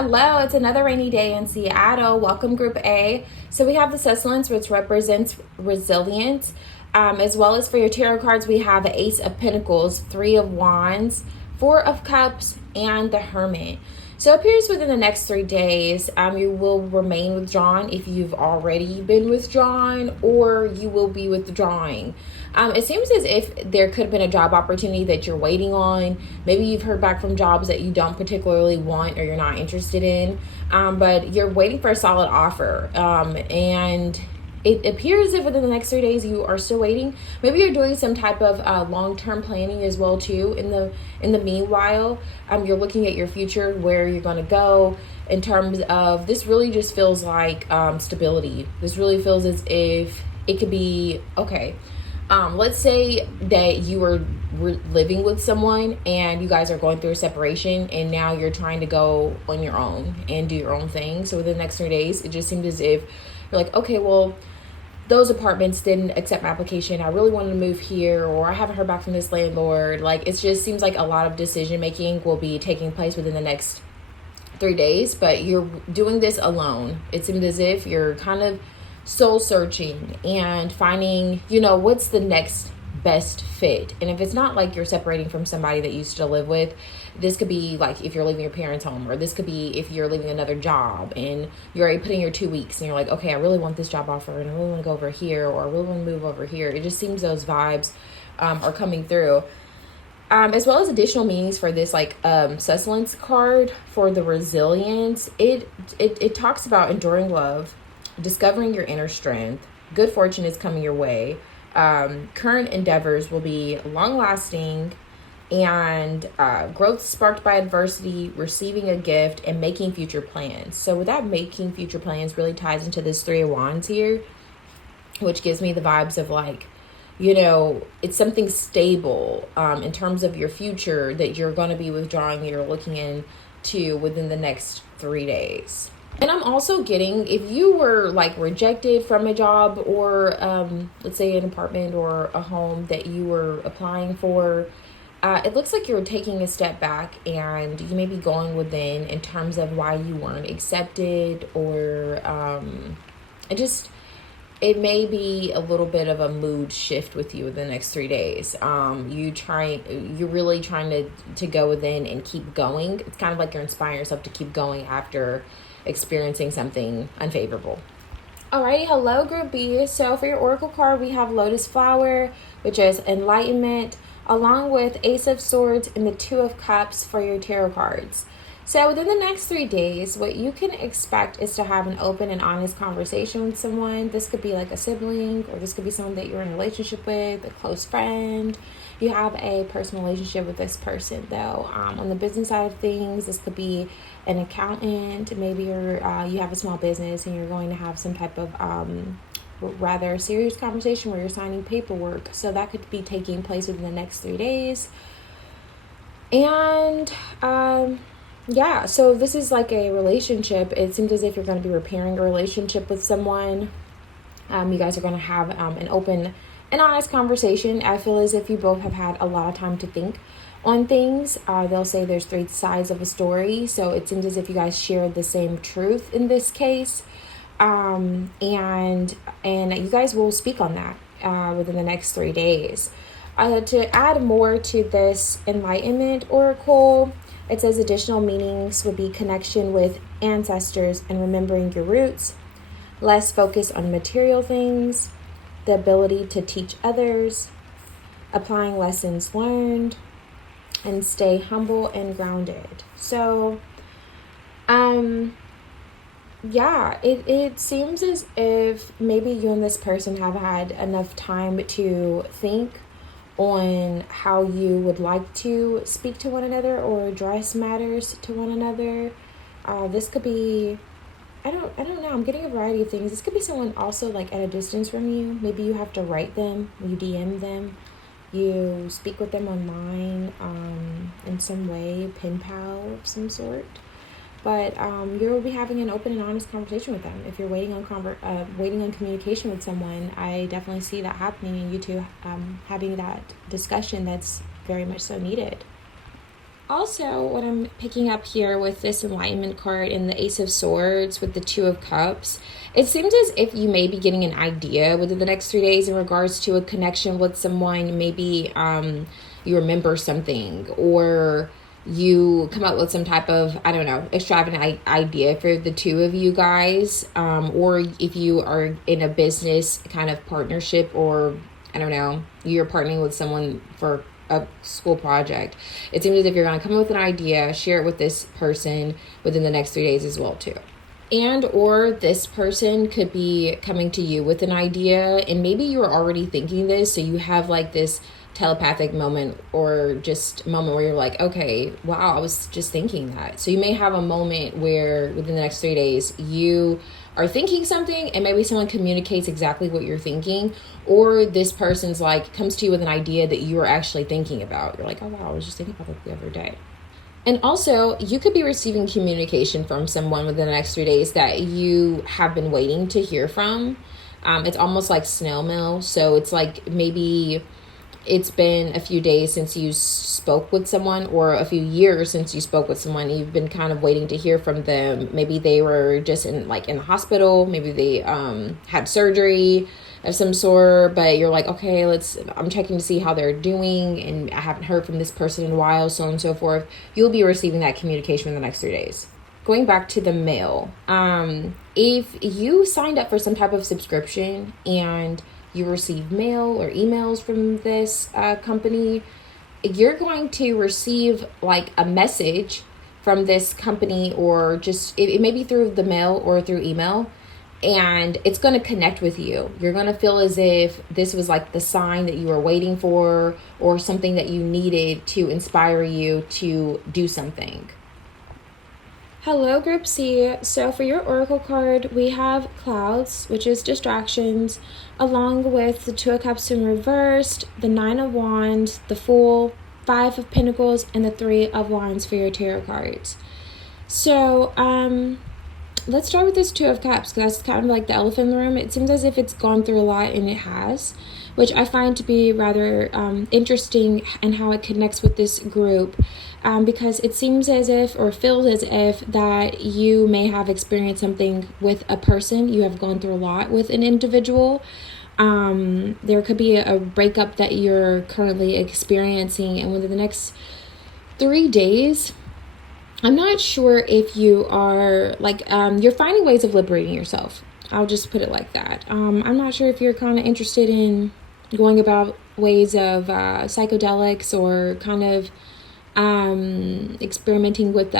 Hello, it's another rainy day in Seattle. Welcome, Group A. So we have the Susslands, which represents resilience, as well as for your tarot cards, we have the Ace of Pentacles, Three of Wands, Four of Cups, and the Hermit. So it appears within the next 3 days, you will remain withdrawn if you've already been withdrawn, or you will be withdrawing. It seems as if there could have been a job opportunity that you're waiting on. Maybe you've heard back from jobs that you don't particularly want or you're not interested in, but you're waiting for a solid offer. And it appears that within the next 3 days you are still waiting. Maybe you're doing some type of long-term planning as well too. In the meanwhile, you're looking at your future, where you're going to go. In terms of, this really just feels like stability. This really feels as if it could be okay. Let's say that you were living with someone and you guys are going through a separation, and now you're trying to go on your own and do your own thing. So within the next 3 days, it just seemed as if you're like, okay, well, those apartments didn't accept my application. I really wanted to move here, or I haven't heard back from this landlord. Like, it just seems like a lot of decision making will be taking place within the next 3 days, but you're doing this alone. It seems as if you're kind of soul searching and finding, what's the next best fit. And if it's not like you're separating from somebody that you used to live with, this could be like if you're leaving your parents' home, or this could be if you're leaving another job and you're already putting your 2 weeks and you're like, okay, I really want this job offer and I really want to go over here, or I really want to move over here. It just seems those vibes are coming through. As well as additional meanings for this sustenance card for the resilience. It talks about enduring love, discovering your inner strength, good fortune is coming your way, current endeavors will be long-lasting, and growth sparked by adversity, receiving a gift, and making future plans. So with that, making future plans really ties into this Three of Wands here, which gives me the vibes of it's something stable in terms of your future that you're going to be withdrawing, you're looking into within the next 3 days. And I'm also getting, if you were rejected from a job, or let's say an apartment or a home that you were applying for, it looks like you're taking a step back and you may be going within in terms of why you weren't accepted, or it may be a little bit of a mood shift with you in the next 3 days. You're really trying to go within and keep going. It's kind of like you're inspiring yourself to keep going after experiencing something unfavorable. Alrighty, hello Group B. So for your Oracle card, we have Lotus Flower, which is enlightenment, along with Ace of Swords and the Two of Cups for your tarot cards. So within the next 3 days, what you can expect is to have an open and honest conversation with someone. This could be like a sibling, or this could be someone that you're in a relationship with, a close friend. You have a personal relationship with this person, though. On the business side of things, this could be an accountant. Maybe you have a small business and you're going to have some type of rather serious conversation where you're signing paperwork. So that could be taking place within the next 3 days. And yeah, so this is like a relationship. It seems as if you're going to be repairing a relationship with someone. You guys are going to have an open and honest conversation. I feel as if you both have had a lot of time to think on things. They'll say there's 3 sides of a story. So it seems as if you guys share the same truth in this case. And you guys will speak on that within the next 3 days. To add more to this enlightenment oracle, it says additional meanings would be connection with ancestors and remembering your roots, less focus on material things, the ability to teach others, applying lessons learned, and stay humble and grounded. So, yeah, it seems as if maybe you and this person have had enough time to think on how you would like to speak to one another or address matters to one another. This could be, I don't know, I'm getting a variety of things. This could be someone also at a distance from you. Maybe you have to write them, you DM them, you speak with them online in some way, pen pal of some sort. But you'll be having an open and honest conversation with them. If you're waiting on communication with someone, I definitely see that happening, and you two having that discussion that's very much so needed. Also, what I'm picking up here with this Enlightenment card and the Ace of Swords with the Two of Cups, it seems as if you may be getting an idea within the next 3 days in regards to a connection with someone. Maybe you remember something, or you come up with some type of, I don't know, extravagant idea for the two of you guys. Or if you are in a business kind of partnership, or I don't know, you're partnering with someone for a school project. It seems as if you're going to come up with an idea, share it with this person within the next 3 days as well too. And or this person could be coming to you with an idea, and maybe you were already thinking this, so you have like this telepathic moment, or just a moment where you're like, okay, wow, I was just thinking that. So you may have a moment where within the next 3 days you are thinking something, and maybe someone communicates exactly what you're thinking, or this person's like comes to you with an idea that you were actually thinking about. You're like, oh wow, I was just thinking about that the other day. And also, you could be receiving communication from someone within the next 3 days that you have been waiting to hear from. It's almost like snail mail. So it's like maybe it's been a few days since you spoke with someone, or a few years since you spoke with someone. You've been kind of waiting to hear from them. Maybe they were just in the hospital. Maybe they had surgery of some sort, but you're like, okay, I'm checking to see how they're doing, and I haven't heard from this person in a while, so on and so forth. You'll be receiving that communication in the next 3 days. Going back to the mail, if you signed up for some type of subscription and you receive mail or emails from this company, you're going to receive like a message from this company, or just it may be through the mail or through email, and it's going to connect with you. You're going to feel as if this was like the sign that you were waiting for, or something that you needed to inspire you to do something. Hello, Group C. So for your Oracle card, we have Clouds, which is distractions, along with the Two of Cups in reversed, the Nine of Wands, the Fool, Five of Pentacles, and the Three of Wands for your tarot cards. So, let's start with this Two of Cups, because that's kind of like the elephant in the room. It seems as if it's gone through a lot, and it has, which I find to be rather interesting, and how it connects with this group, because it seems as if, or feels as if, that you may have experienced something with a person. You have gone through a lot with an individual. There could be a breakup that you're currently experiencing, and within the next 3 days, I'm not sure if you are you're finding ways of liberating yourself. I'll just put it like that. I'm not sure if you're kind of interested in going about ways of psychedelics, or kind of experimenting with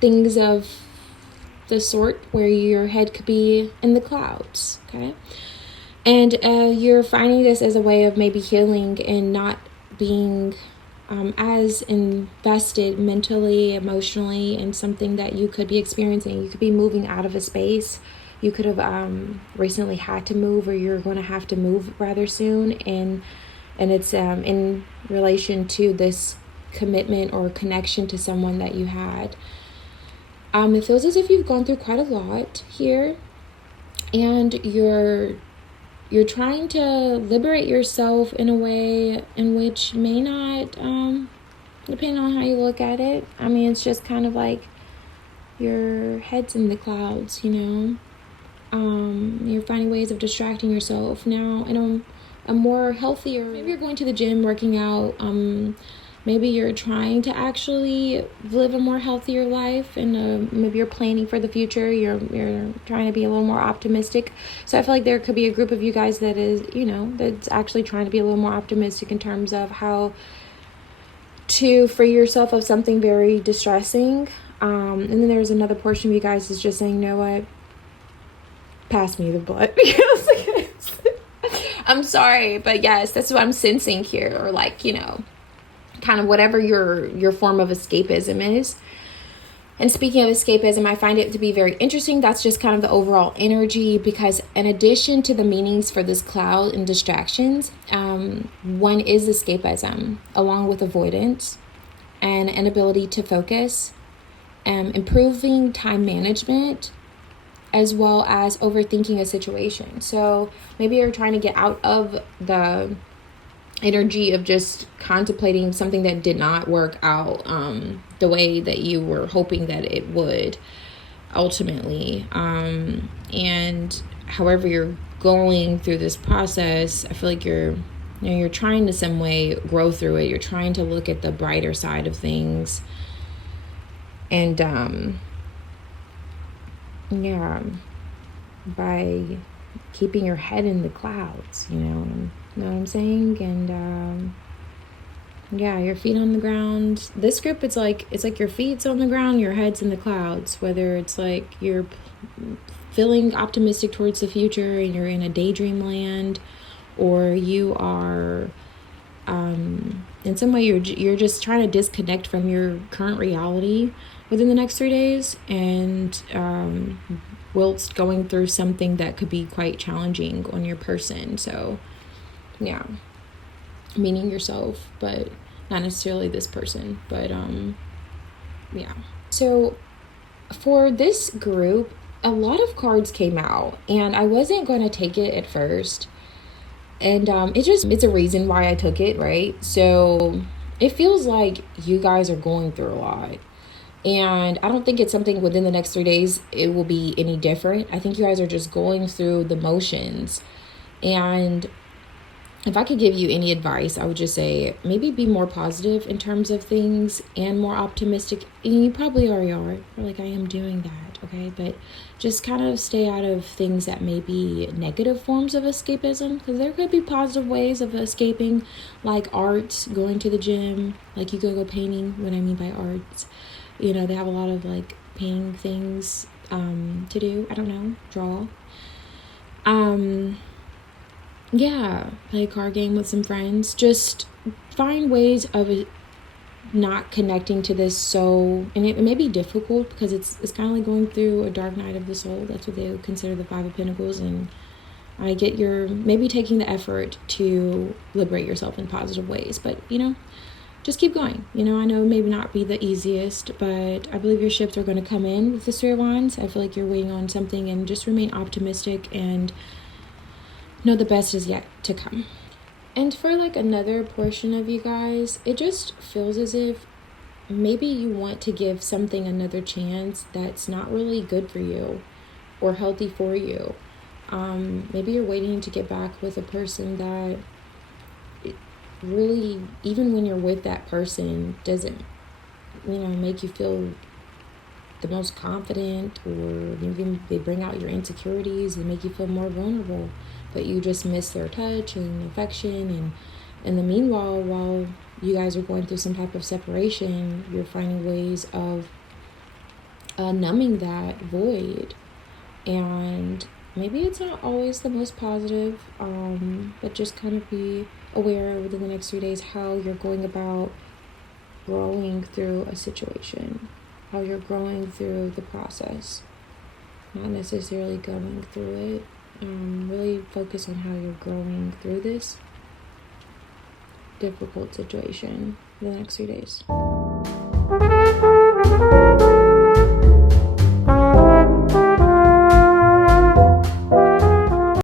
things of the sort, where your head could be in the clouds, okay? And you're finding this as a way of maybe healing, and not being as invested mentally, emotionally in something that you could be experiencing. You could be moving out of a space. You could have recently had to move, or you're going to have to move rather soon, and it's in relation to this commitment or connection to someone that you had. It feels as if you've gone through quite a lot here, and you're trying to liberate yourself in a way in which may not, depending on how you look at it. I mean, it's just kind of like your head's in the clouds, you know. You're finding ways of distracting yourself now in a more healthier. Maybe you're going to the gym, working out. Maybe you're trying to actually live a more healthier life, and maybe you're planning for the future. You're trying to be a little more optimistic. So I feel like there could be a group of you guys that is, that's actually trying to be a little more optimistic in terms of how to free yourself of something very distressing. And then there's another portion of you guys is just saying, you know what? Pass me the blood. I'm sorry, but yes, that's what I'm sensing here. Or kind of whatever your form of escapism is. And speaking of escapism, I find it to be very interesting. That's just kind of the overall energy, because in addition to the meanings for this cloud and distractions, one is escapism, along with avoidance and inability to focus, improving time management, as well as overthinking a situation. So maybe you're trying to get out of the energy of just contemplating something that did not work out the way that you were hoping that it would ultimately. And however you're going through this process, I feel like you're trying to some way grow through it. You're trying to look at the brighter side of things. And by keeping your head in the clouds, you know what I'm saying? And your feet on the ground. This group, it's like your feet's on the ground, your head's in the clouds. Whether it's like you're feeling optimistic towards the future and you're in a daydream land, or you are in some way you're just trying to disconnect from your current reality within the next 3 days, and whilst going through something that could be quite challenging on your person. So meaning yourself, but not necessarily this person. But so for this group, a lot of cards came out, and I wasn't going to take it at first, and it's a reason why I took it, right? So it feels like you guys are going through a lot, and I don't think it's something within the next 3 days it will be any different. I think you guys are just going through the motions. And if I could give you any advice, I would just say maybe be more positive in terms of things and more optimistic. And you probably already are. Like, I am doing that, okay? But just kind of stay out of things that may be negative forms of escapism, because there could be positive ways of escaping, like art, going to the gym, like you could go painting. What I mean by art, you know, they have a lot of like painting things to do. I don't know, draw. Play a card game with some friends. Just find ways of not connecting to this. So, and it may be difficult because it's kind of like going through a dark night of the soul. That's what they would consider the Five of Pentacles. And I get you're maybe taking the effort to liberate yourself in positive ways, but just keep going. I know it may not be the easiest, but I believe your ships are going to come in with the Three of Wands. I feel like you're waiting on something, and just remain optimistic and know the best is yet to come. And for like another portion of you guys, it just feels as if maybe you want to give something another chance that's not really good for you or healthy for you. Maybe you're waiting to get back with a person that really, even when you're with that person, doesn't make you feel the most confident, or maybe they bring out your insecurities and make you feel more vulnerable, but you just miss their touch and affection. And in the meanwhile, while you guys are going through some type of separation, you're finding ways of numbing that void. And maybe it's not always the most positive, but just kind of be aware within the next 3 days how you're going about growing through a situation, how you're growing through the process, not necessarily going through it. Really focus on how you're growing through this difficult situation for the next 3 days.